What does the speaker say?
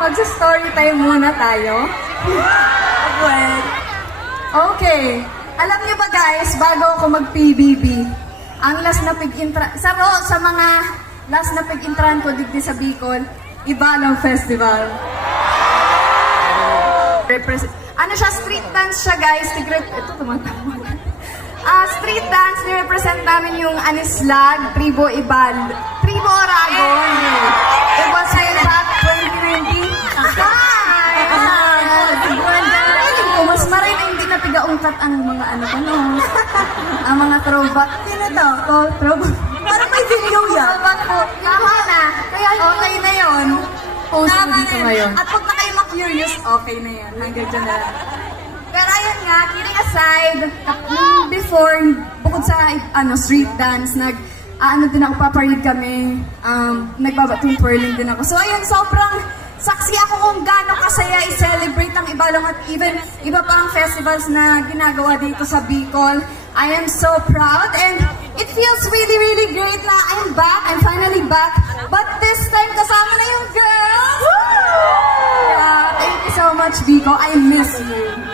Magsa-story time muna tayo. Okay. Alam niyo ba guys, bago ako mag-PBB, ang last na pig-intra... Sa mga last na pig-intran ko digdi sa Bicol, Ibalong Festival. Ano siya? Street dance siya guys. Ito tumatawag. Street dance, ni-represent namin yung Anislag, Tribo Oragon. It was way back 2020. Hi! Mas maray na hindi napigaungkat ang mga ano pa no. Ang mga throwback. Sino to? Oh, throwback. Parang may video yan. Throwback po. Tama na. Kaya okay na yun. Post mo dito ngayon. At pag na kayo ma-curious, okay na yan. Hanggang dyan na lang. Pero ayun nga, kidding aside, before, bukod sa street dance, din ako, paparade kami, nagbabatong twirling din ako. So ayun, sobrang saksi ako kung gaano kasaya i-celebrate ang Ibalong at even iba pa ang festivals na ginagawa dito sa Bicol. I am so proud and it feels really, really great na I'm back, I'm finally back. But this time, kasama na yung girls! Yeah, thank you so much, Bicol. I miss you.